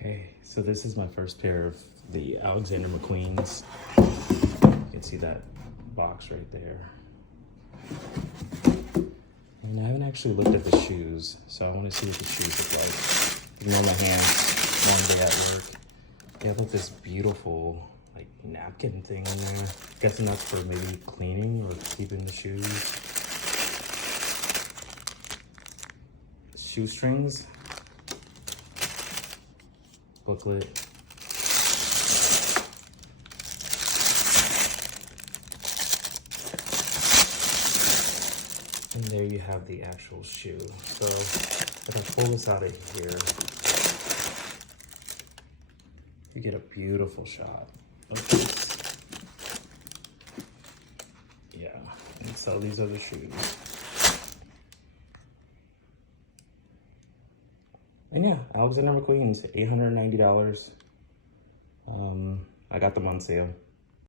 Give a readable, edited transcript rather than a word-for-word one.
Okay, so this is my first pair of the Alexander McQueens. You can see that box right there. And I haven't actually looked at the shoes, so I want to see what the shoes look like. Ignore my hands, one day at work. They have like this beautiful like napkin thing in there. Guessing that's for maybe cleaning or keeping the shoes. Shoestrings. Booklet. And there you have the actual shoe. So if I pull this out of here, you get a beautiful shot of this. Yeah, and so these are the shoes. And yeah, Alexander McQueen's, $890. I got them on sale.